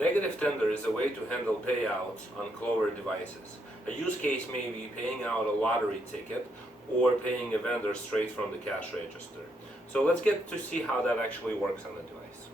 Negative tender is a way to handle payouts on Clover devices. A use case may be paying out a lottery ticket or paying a vendor straight from the cash register. So let's get to see how that actually works on the device.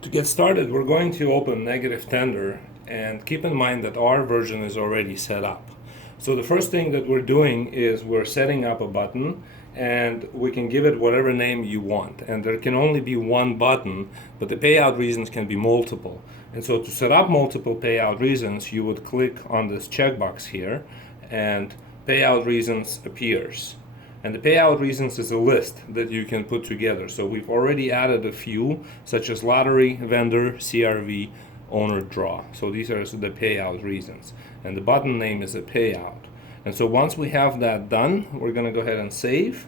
To get started, we're going to open negative tender and keep in mind that our version is already set up. So the first thing that we're doing is we're setting up a button, and we can give it whatever name you want. And there can only be one button, but the payout reasons can be multiple. And so to set up multiple payout reasons, you would click on this checkbox here, and payout reasons appears. And the payout reasons is a list that you can put together. So we've already added a few, such as lottery, vendor, CRV, owner draw. So these are the payout reasons. And the button name is a payout. And so once we have that done, we're going to go ahead and save.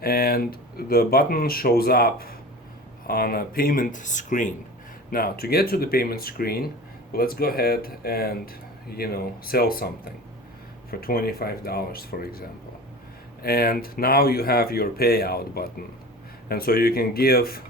And the button shows up on a payment screen. Now, to get to the payment screen, let's go ahead and, sell something for $25, for example. And now you have your payout button. And so you can give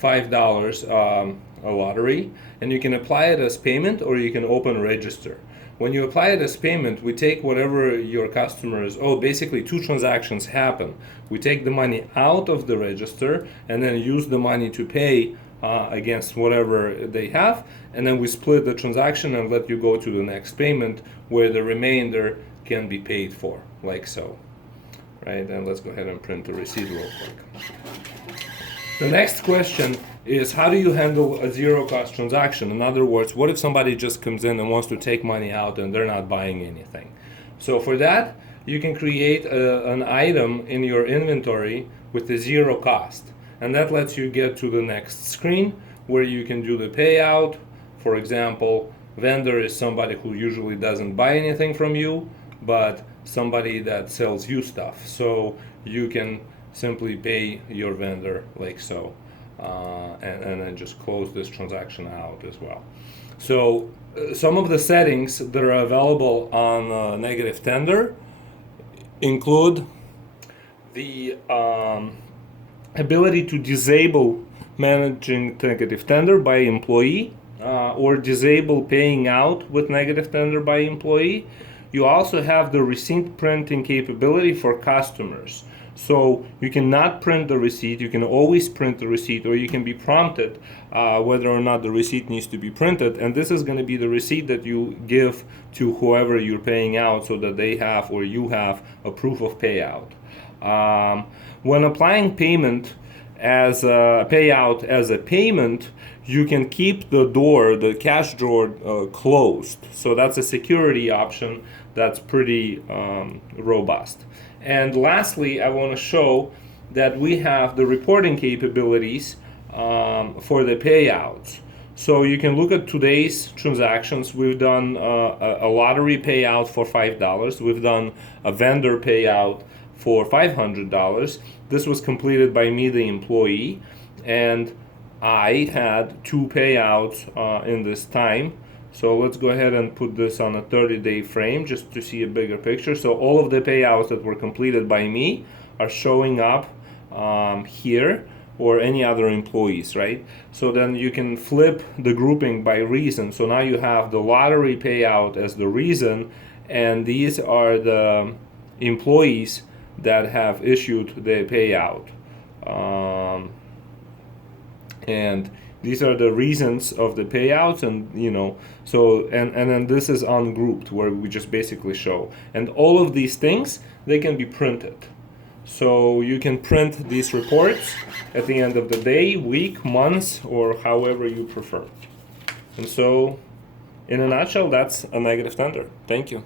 $5 a lottery, and you can apply it as payment, or you can open register. When you apply it as payment, we take whatever your customers owe. Basically, two transactions happen. We take the money out of the register and then use the money to pay against whatever they have, and then we split the transaction and let you go to the next payment where the remainder can be paid for, like so. Right? And let's go ahead and print the receipt real quick. The next question is, how do you handle a zero-cost transaction? In other words, what if somebody just comes in and wants to take money out and they're not buying anything? So for that, you can create an item in your inventory with a zero cost. And that lets you get to the next screen where you can do the payout. For example, vendor is somebody who usually doesn't buy anything from you, but somebody that sells you stuff. So you can simply pay your vendor like so, and then just close this transaction out as well. So some of the settings that are available on negative tender include the ability to disable managing negative tender by employee, or disable paying out with negative tender by employee. You also have the receipt printing capability for customers. So you cannot print the receipt, you can always print the receipt, or you can be prompted whether or not the receipt needs to be printed, and this is going to be the receipt that you give to whoever you're paying out so that they have, or you have, a proof of payout. When applying payment as a payout as a payment, you can keep the door, the cash drawer, closed. So that's a security option that's pretty robust. And lastly, I want to show that we have the reporting capabilities for the payouts. So you can look at today's transactions. We've done a lottery payout for $5. We've done a vendor payout for $500. This was completed by me, the employee, and I had 2 payouts in this time. So let's go ahead and put this on a 30-day frame just to see a bigger picture. So all of the payouts that were completed by me are showing up here, or any other employees, right? So then you can flip the grouping by reason. So now you have the lottery payout as the reason, and these are the employees that have issued the payout. And these are the reasons of the payouts, and so and then this is ungrouped, where we just basically show. And all of these things, they can be printed. So you can print these reports at the end of the day, week, months, or however you prefer. And so, in a nutshell, that's a negative tender. Thank you.